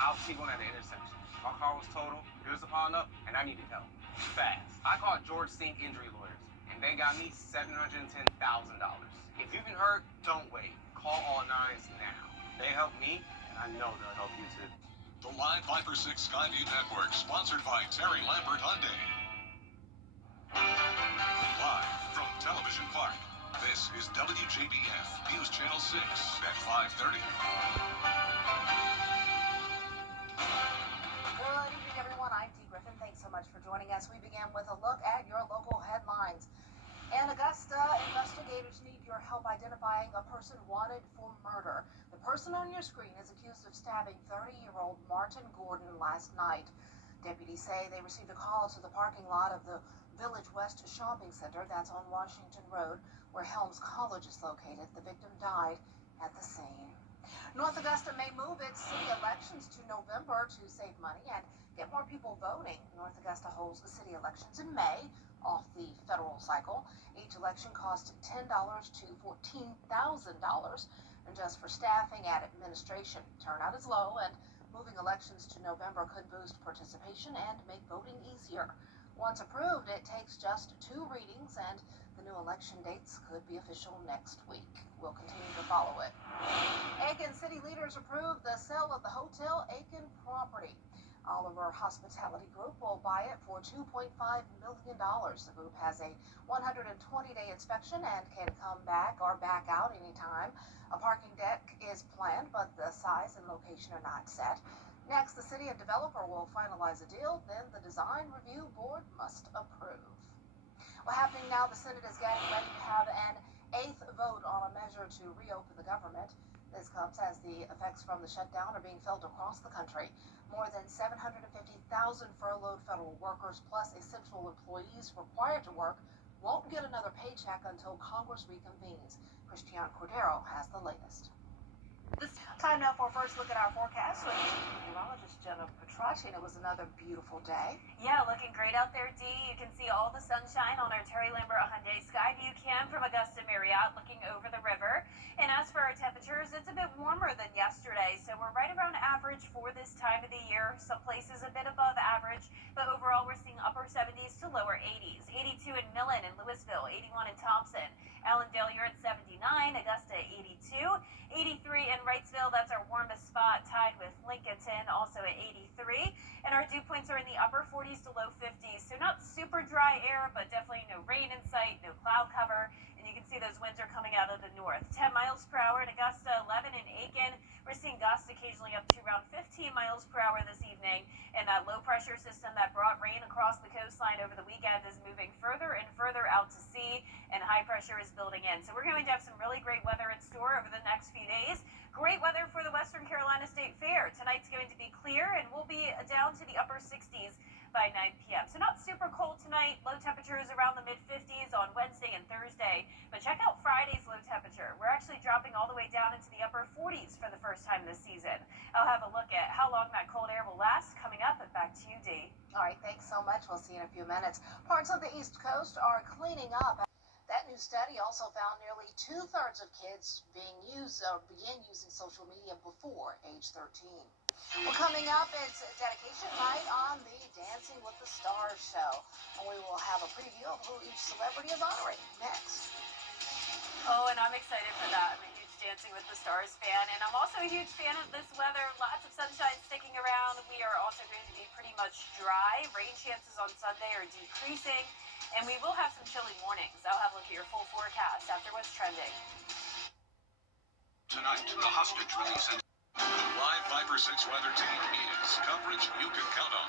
I was T-going at the intersection. My car was total, here's the piled up, and I needed help. Fast. I called George Sink Injury Lawyers, and they got me $710,000. If you've been hurt, don't wait. Call all nines now. They helped me, and I know they'll help you too. The Live 5 for 6 Skyview Network, sponsored by Terry Lambert Hyundai. Live from Television Park, this is WJBF News Channel 6 at 5:30. Good evening, everyone. I'm Dee Griffin. Thanks so much for joining us. We begin with a look at your local headlines. In Augusta, investigators need your help identifying a person wanted for murder. The person on your screen is accused of stabbing 30-year-old Martin Gordon last night. Deputies say they received a call to the parking lot of the Village West Shopping Center, that's on Washington Road, where Helms College is located. The victim died at the scene. North Augusta may move its city elections to November to save money and get more people voting. North Augusta holds the city elections in May, off the federal cycle. Each election costs $10 to $14,000, and just for staffing and administration. Turnout is low, and moving elections to November could boost participation and make voting easier. Once approved, it takes just 2 readings, and the new election dates could be official next week. We'll continue to follow it. Aiken city leaders approved the sale of the Hotel Aiken property. Oliver Hospitality Group will buy it for $2.5 million. The group has a 120-day inspection and can come back or back out anytime. A parking deck is planned, but the size and location are not set. Next, the city and developer will finalize a deal, then the design review board must approve. Well, happening now, the Senate is getting ready to have an 8th vote on a measure to reopen the government. This comes as the effects from the shutdown are being felt across the country. More than 750,000 furloughed federal workers plus essential employees required to work won't get another paycheck until Congress reconvenes. Christian Cordero has the latest. This time now for a first look at our forecast with meteorologist Jenna Petracci, and it was another beautiful day. Yeah, looking great out there, Dee. You can see all the sunshine on our Terry Lambert Hyundai Skyview cam from Augusta Marriott looking over the river. And as for our temperatures, it's a bit warmer than yesterday, so we're right around average for this time of the year. Some places a bit above average, but overall we're seeing upper 70s to lower 80s. 82 in Millen and Louisville, 81 in Thompson. Allendale, you're at 79, Augusta 82, 83 in Wrightsville, that's our warmest spot, tied with Lincolnton, also at 83. And our dew points are in the upper 40s to low 50s, so not super dry air, but definitely no rain in sight, no cloud cover. And you can see those winds are coming out of the north. 10 miles per hour in Augusta, 11 in Aiken. We're seeing gusts occasionally up to around 15 miles per hour this evening. And that low pressure system that brought rain across the coastline over the weekend is moving further and further out to sea, and high pressure is building in. So we're going to have some really great weather in store over the next few days. Great weather for the Western Carolina State Fair. Tonight's going to be clear, and we'll be down to the upper 60s by 9 p.m. So not super cold tonight. Low temperatures around the mid-50s on Wednesday and Thursday. But check out Friday's low temperature. We're actually dropping all the way down into the upper 40s for the first time this season. I'll have a look at how long that cold air will last coming up, and back to you, Dee. All right, thanks so much. We'll see you in a few minutes. Parts of the East Coast are cleaning up. That new study also found nearly 2/3 of kids began using social media before age 13. Well, coming up, it's dedication night on the Dancing with the Stars show. And we will have a preview of who each celebrity is honoring next. Oh, and I'm excited for that. I'm a huge Dancing with the Stars fan, and I'm also a huge fan of this weather. Lots of sunshine sticking around. We are also going to be pretty much dry. Rain chances on Sunday are decreasing, and we will have some chilly mornings. I'll have a look at your full forecast after what's trending. Tonight, the hostage release and the Live 5 for 6 weather team is coverage you can count on.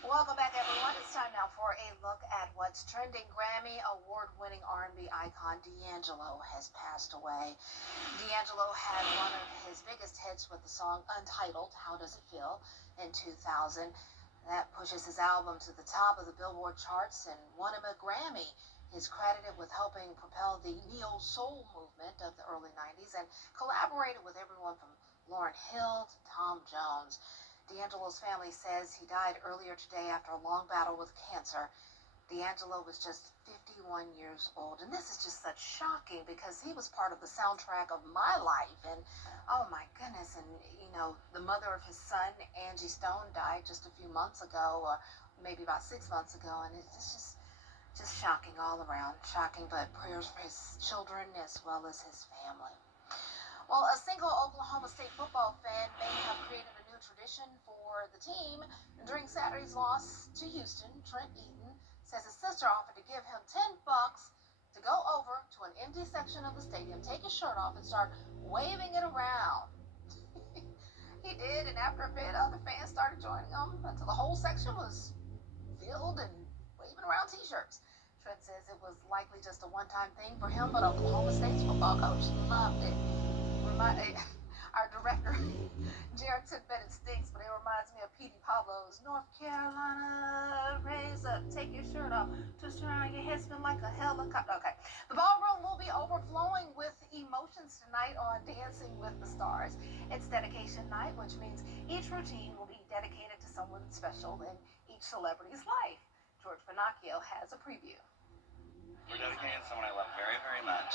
Welcome back, everyone. It's time now for a look at what's trending. Grammy award-winning R&B icon D'Angelo has passed away. D'Angelo had one of his biggest hits with the song Untitled, How Does It Feel, in 2000. That pushes his album to the top of the Billboard charts and won him a Grammy. He's credited with helping propel the neo-soul movement of the early 90s and collaborated with everyone from Lauryn Hill to Tom Jones. D'Angelo's family says he died earlier today after a long battle with cancer. D'Angelo was just 51 years old. And this is just such shocking because he was part of the soundtrack of my life. And oh my goodness. And, the mother of his son, Angie Stone, died just a few months ago, or maybe about 6 months ago. And it's just shocking all around. Shocking, but prayers for his children as well as his family. Well, a single Oklahoma State football fan may have created a new tradition for the team. During Saturday's loss to Houston, Trent Eaton says his sister offered to give him $10 to go over to an empty section of the stadium, take his shirt off, and start waving it around. He did, and after a bit, other fans started joining him until the whole section was filled and waving around T-shirts. Trent says it was likely just a one-time thing for him, but Oklahoma State's football coach loved it. Our director, Jared said that it stinks, but it reminds me of P.D. Pablo's North Carolina, raise up, take your shirt off, twist around, your head spin like a helicopter. Okay. The ballroom will be overflowing with emotions tonight on Dancing with the Stars. It's dedication night, which means each routine will be dedicated to someone special in each celebrity's life. George Pinocchio has a preview. We're dedicating to someone I love very, very much.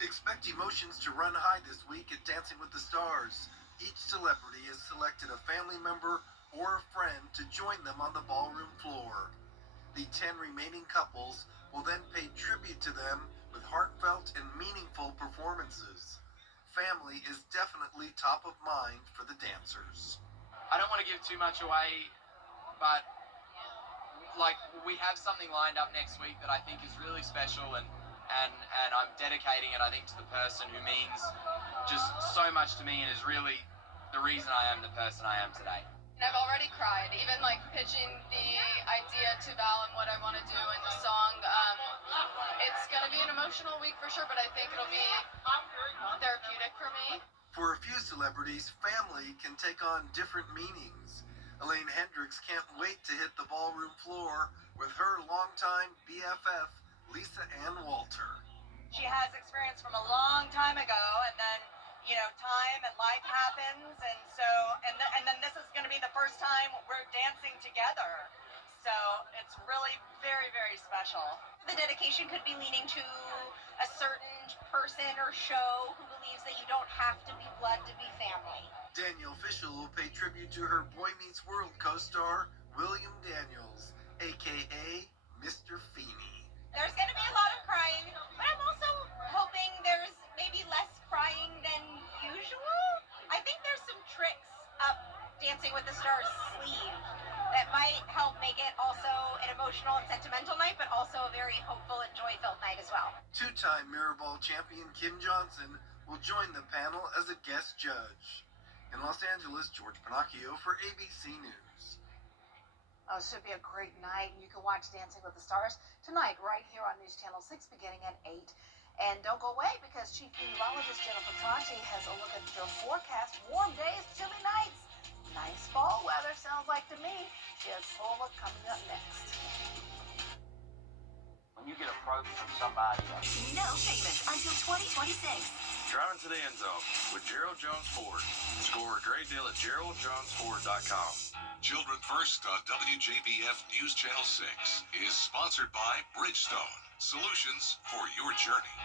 Expect emotions to run high this week at Dancing with the Stars. Each celebrity has selected a family member or a friend to join them on the ballroom floor. The 10 remaining couples will then pay tribute to them with heartfelt and meaningful performances. Family is definitely top of mind for the dancers. I don't want to give too much away, but we have something lined up next week that I think is really special, and I'm dedicating it, I think, to the person who means just so much to me and is really the reason I am the person I am today. And I've already cried, even pitching the idea to Val and what I want to do in the song. It's going to be an emotional week for sure, but I think it'll be therapeutic for me. For a few celebrities, family can take on different meanings. Elaine Hendricks can't wait to hit the ballroom floor with her longtime BFF, Lisa Ann Walter. She has experience from a long time ago, and then, time and life happens, and so, and then this is going to be the first time we're dancing together. So it's really very, very special. The dedication could be leaning to a certain person or show who believes that you don't have to be blood to be family. Danielle Fishel will pay tribute to her Boy Meets World co-star, William Daniels, a.k.a. Mr. Feeney. There's going to be a lot of crying, but I'm also hoping there's maybe less crying than usual. I think there's some tricks up Dancing with the Stars' sleeve that might help make it also an emotional and sentimental night, but also a very hopeful and joy-filled night as well. Two-time Mirrorball champion Kim Johnson will join the panel as a guest judge. In Los Angeles, George Pinocchio for ABC News. Oh, it should be a great night. You can watch Dancing with the Stars tonight right here on News Channel 6 beginning at 8. And don't go away because Chief Meteorologist Jennifer Tronti has a look at your forecast. Warm days, chilly nights. Nice fall weather, sounds like to me. She has Solar coming up next. When you get approached from somebody, No payment until 2026. Driving to the end zone with Gerald Jones Ford. Score a great deal at GeraldJonesFord.com. Children First on WJBF News Channel 6 is sponsored by Bridgestone, solutions for your journey.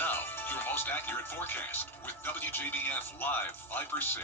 Now, your most accurate forecast with WJBF Live Viper 6.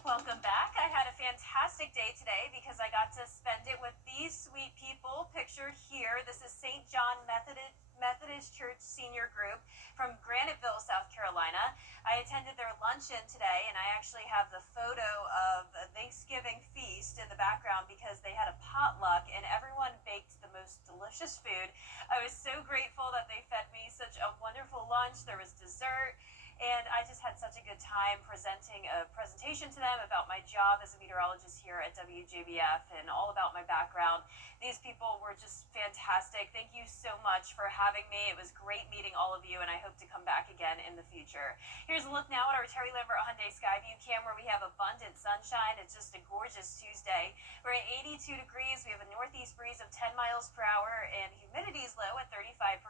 Welcome back. I had a fantastic day today because I got to spend it with these sweet people pictured here. This is St. John Methodist Church Senior Group from Graniteville, South Carolina. I attended their luncheon today, and I actually have the photo of a Thanksgiving feast in the background because they had a potluck and everyone baked the most delicious food. I was so grateful that they fed me such a wonderful lunch. There was dessert. And I just had such a good time presenting a presentation to them about my job as a meteorologist here at WJBF and all about my background. These people were just fantastic. Thank you so much for having me. It was great meeting all of you, and I hope to come back again in in the future. Here's a look now at our Terry Lambert Hyundai Skyview cam where we have abundant sunshine. It's just a gorgeous Tuesday. We're at 82 degrees. We have a northeast breeze of 10 miles per hour and humidity is low at 35%.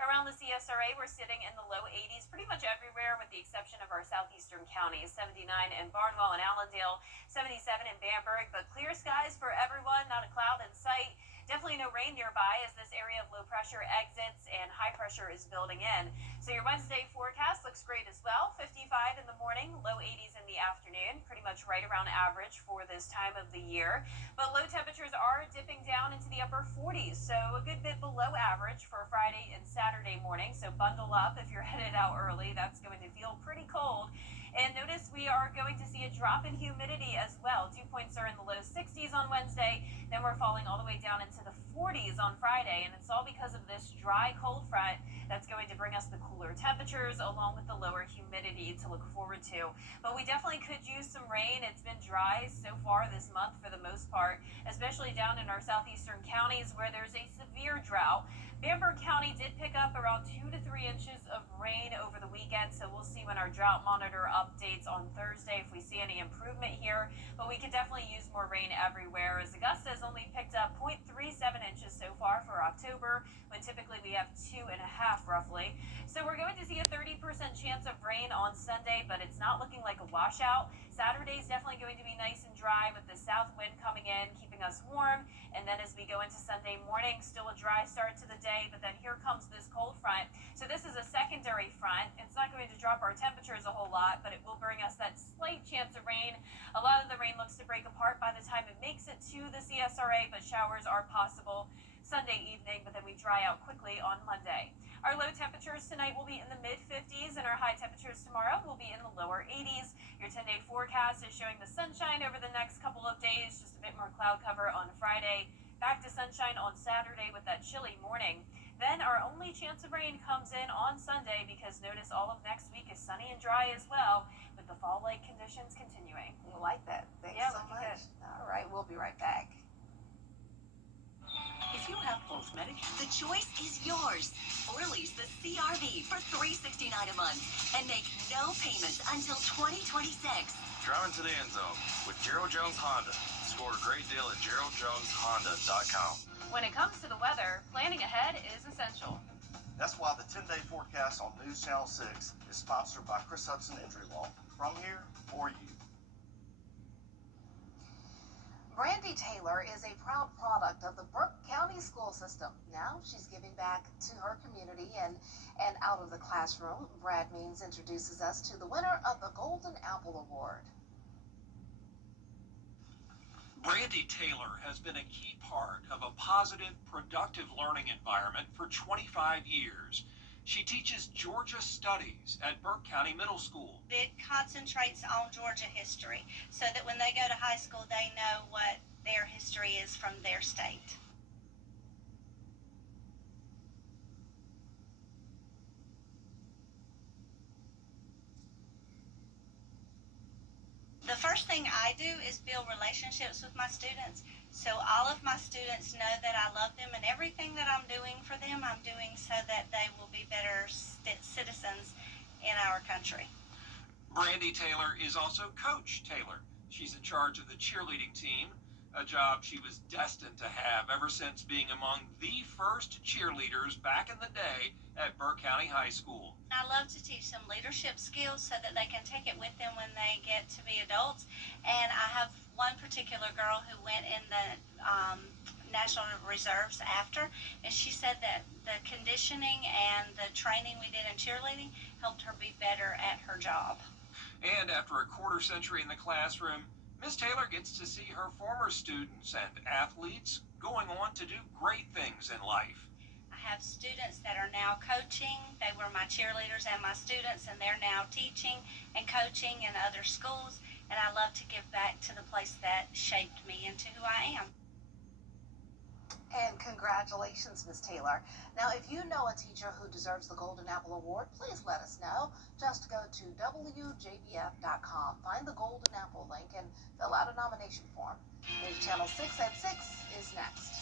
Around the CSRA, we're sitting in the low 80s pretty much everywhere with the exception of our southeastern counties. 79 in Barnwell and Allendale, 77 in Bamberg, but clear skies for everyone, not a cloud in sight. Definitely no rain nearby as this area of low pressure exits and high pressure is building in. So your Wednesday forecast looks great as well. 55 in the morning, low 80s in the afternoon, pretty much right around average for this time of the year. But low temperatures are dipping down into the upper 40s, so a good bit below average for Friday and Saturday morning. So bundle up if you're headed out early. That's going to feel pretty cold. And notice we are going to see a drop in humidity as well. Dew points are in the low 60s on Wednesday. Then we're falling all the way down into the 40s on Friday. And it's all because of this dry cold front that's going to bring us the cooler temperatures along with the lower humidity to look forward to. But we definitely could use some rain. It's been dry so far this month for the most part, especially down in our southeastern counties where there's a severe drought. Bamberg County did pick up around 2 to 3 inches of rain over the weekend, so we'll see when our drought monitor updates on Thursday if we see any improvement here. But we could definitely use more rain everywhere, as Augusta has only picked up 0.37 inches so far for October, when typically we have 2.5 roughly. So we're going to see a 30% chance of rain on Sunday, but it's not looking like a washout. Saturday is definitely going to be nice and dry with the south wind coming in, keeping us warm. And then as we go into Sunday morning, still a dry start to the day, but then here comes this cold front. So this is a secondary front. It's not going to drop our temperatures a whole lot, but it will bring us that slight chance of rain. A lot of the rain looks to break apart by the time it makes it to the CSRA, but showers are possible Sunday evening, but then we dry out quickly on Monday. Our low temperatures tonight will be in the mid-50s, and our high temperatures tomorrow will be in the lower 80s. Your 10-day forecast is showing the sunshine over the next couple of days, just a bit more cloud cover on Friday. Back to sunshine on Saturday with that chilly morning. Then our only chance of rain comes in on Sunday because notice all of next week is sunny and dry as well, with the fall-like conditions continuing. We like that. Thanks so much. Good. All right, we'll be right back. If you have both Medicare, the choice is yours. Or lease the CRV for $369 a month and make no payments until 2026. Driving to the end zone with Gerald Jones Honda. Score a great deal at GeraldJonesHonda.com. When it comes to the weather, planning ahead is essential. That's why the 10-day forecast on News Channel 6 is sponsored by Chris Hudson Injury Law. From here, for you. Brandy Taylor is a proud product of the Burke County school system. Now she's giving back to her community and out of the classroom. Brad Means introduces us to the winner of the Golden Apple Award. Brandy Taylor has been a key part of a positive, productive learning environment for 25 years. She teaches Georgia Studies at Burke County Middle School. It concentrates on Georgia history so that when they go to high school, they know what their history is from their state. The first thing I do is build relationships with my students. So all of my students know that I love them, and everything that I'm doing for them, I'm doing so that they will be better citizens in our country. Brandy Taylor is also Coach Taylor. She's in charge of the cheerleading team, a job she was destined to have ever since being among the first cheerleaders back in the day at Burke County High School. I love to teach them leadership skills so that they can take it with them when they get to be adults. And I have one particular girl who went in the National Reserves after, and she said that the conditioning and the training we did in cheerleading helped her be better at her job. And after a quarter century in the classroom, Miss Taylor gets to see her former students and athletes going on to do great things in life. I have students that are now coaching. They were my cheerleaders and my students, and they're now teaching and coaching in other schools. And I love to give back to the place that shaped me into who I am. And congratulations, Ms. Taylor. Now, if you know a teacher who deserves the Golden Apple Award, please let us know. Just go to WJBF.com, find the Golden Apple link, and fill out a nomination form. News Channel 6 at 6 is next.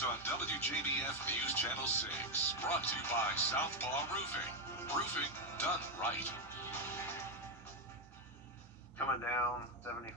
Sports on WJBF News Channel 6. Brought to you by Southpaw Roofing. Roofing done right. Coming down 75.